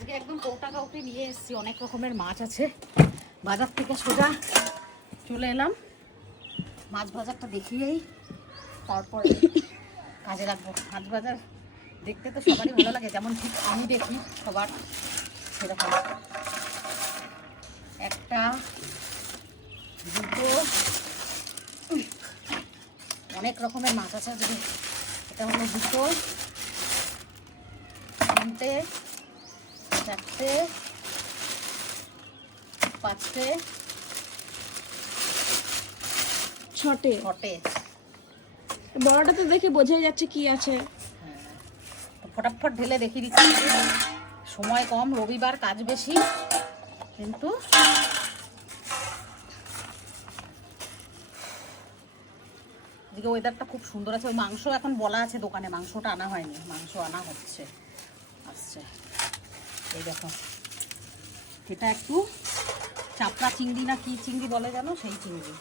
আজকে একদম কৌটা কাউকে নিয়ে এসেছি, অনেক রকমের মাছ আছে। বাজার থেকে সোজা চলে এলাম, মাছ বাজারটা দেখিয়েই তারপর কাজে লাগবো। মাছ বাজার দেখতে তো সবারই ভালো লাগে, যেমন ঠিক আমি দেখি সবার সেরকম। একটা, দুটো, অনেক রকমের মাছ আছে। যদি এটা হলো দুটো, তিনটে, চারটে, পাঁচটে, ছটে। ছটে। বড়টা তো দেখে বোঝাই যাচ্ছে কি আছে। তো ফটাফট ঢেলে দেখিয়ে দিচ্ছি। সময় কম, রবিবার, কাজ বেশি, কিন্তু এদিকে ওয়েদারটা খুব সুন্দর আছে। ওই মাংস এখন বলা আছে দোকানে, মাংসটা আনা হয়নি, মাংস আনা হচ্ছে, আসছে। এই দেখো, এটা একটু চাপড়া চিংড়ি না কি চিংড়ি বলে জানো, সেই চিংড়ি,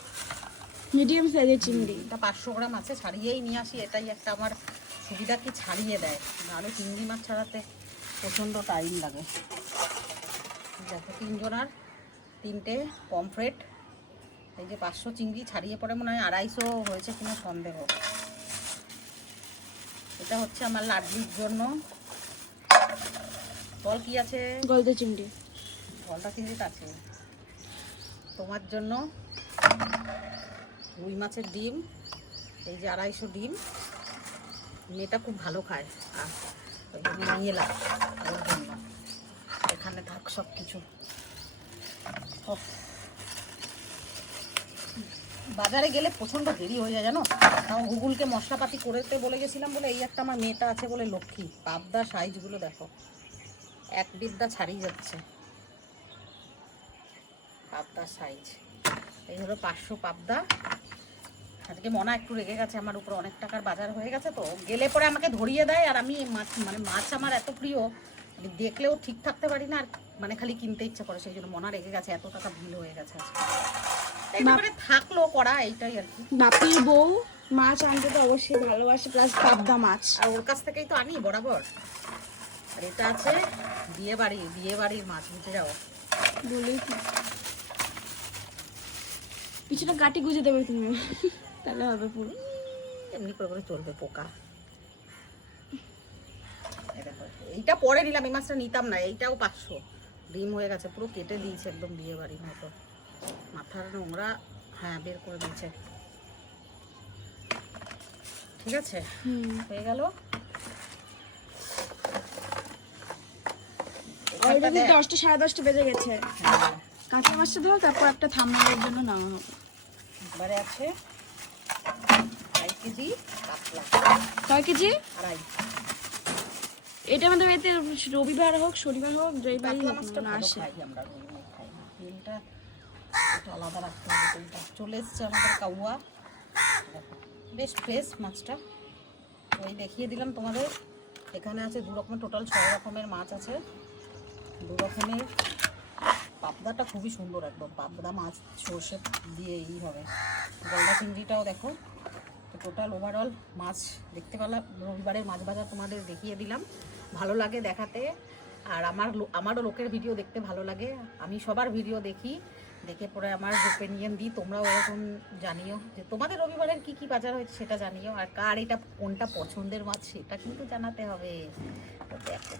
মিডিয়াম সাইজের চিংড়ি। এটা 500 গ্রাম আছে, ছাড়িয়েই নিয়ে আসি। এটাই একটা আমার সুবিধা, কি ছাড়িয়ে দেয়, নাহলে চিংড়ি মাছ ছাড়াতে প্রচণ্ড টাইম লাগে। দেখো, 3 জনার 3টে পমফ্রেট। এই যে 500 চিংড়ি ছাড়িয়ে পড়ে মনে হয় 250 হয়েছে কিনা সন্দেহ। এটা হচ্ছে আমার লাড্ডুর জন্য। বল কি আছে? গলদা চিংড়ি। গলদা চিংড়িটা আছে। তোমার জন্য রুই মাছের ডিম, এই যে 250 ডিম। মেয়েটা খুব ভালো খায়, আর ওই জন্য নিয়ে এলাম ওর জন্য। এখানে থাক সব কিছু। বাজারে গেলে প্রচণ্ড দেরি হয়ে যায় জানো। কারণ গুগলকে মশলাপাতি করতে বলে গেছিলাম বলে, এই একটা আমার মেয়েটা আছে বলে লক্ষ্মী। পাবদা সাইজগুলো দেখো, এক বিদ্যা ছাড়িয়ে যাচ্ছে পাবদার সাইজ। এই হলো 500 পাবদা। আজকে মনা একটু রেগে গেছে আমার উপর, অনেক টাকার বাজার হয়ে গেছে তো। গেলে পরে আমাকে ধরিয়ে দেয়, আর আমি মাছ, মানে মাছ আমার এত প্রিয়, দেখলেও ঠিক থাকতে পারি না, আর মানে খালি কিনতে ইচ্ছা করে। সেই জন্য মনা রেগে গেছে, এত টাকা বিল হয়ে গেছে আজকে। তারপরে থাকলো করা, এইটাই আর কি। বাপির বউ মাছ আনতে তো অবশ্যই ভালোবাসে, প্লাস পাবদা মাছ, আর ওর কাছ থেকেই তো আনি বরাবর। আর এটা আছে বিয়ে বাড়ির মাছ, বুঝে যাও। বলেই কি পিছনে কাটি গুজে দেবে তুমি, তাহলে হবে পুরো। এমনি করে করে চলবে পোকা। এইটা পরে নিলাম, এই মাছটা নিতাম না। এইটাও 500 ডিম হয়ে গেছে, পুরো কেটে দিয়েছে একদম বিয়ে বাড়ির মতো। মাথার নোংরা হ্যাঁ বের করে দিয়েছে। ঠিক আছে, হয়ে গেল। অলরেডি 10টা 10:30 বেজে গেছে। কাঁচা মাছটা দাও, তারপর একটা থামনালের জন্য নেওয়া হবে। এবারে আছে 2.5 কেজি কাতলা। কয় কেজি? 2.5। এটা আমাদের বাড়িতে রবিবার হোক শনিবার হোক যেইবারই কাতলা হোক মাছটা না ভালো আসে। খাই আমরা, রুই মাছ খাই না। তেলটা একটু আলাদা রাখতে হবে। তেলটা চলে এসছে আমাদের কাউয়া, বেশ ফ্রেশ মাছটা। ওই দেখিয়ে দিলাম তোমাদের। এখানে আছে 2 রকমের, টোটাল 6 রকমের মাছ আছে। 2 রকমের। পাবদাটা খুবই সুন্দর, একদম পাবদা মাছ সর্ষে দিয়ে এই হবে। গলদা চিংড়িটাও দেখো। তো টোটাল ওভারঅল মাছ দেখতে পেলাম। রবিবারের মাছ বাজার তোমাদের দেখিয়ে দিলাম, ভালো লাগে দেখাতে। আর আমারও লোকের ভিডিও দেখতে ভালো লাগে। আমি সবার ভিডিও দেখি, দেখে পরে আমার ওপিনিয়ন দিই। তোমরাও এরকম জানিও যে তোমাদের রবিবারের কি কি বাজার হয়েছে, সেটা জানিও। আর কার এটা কোনটা পছন্দের মাছ সেটা কিন্তু জানাতে হবে। তো দেখো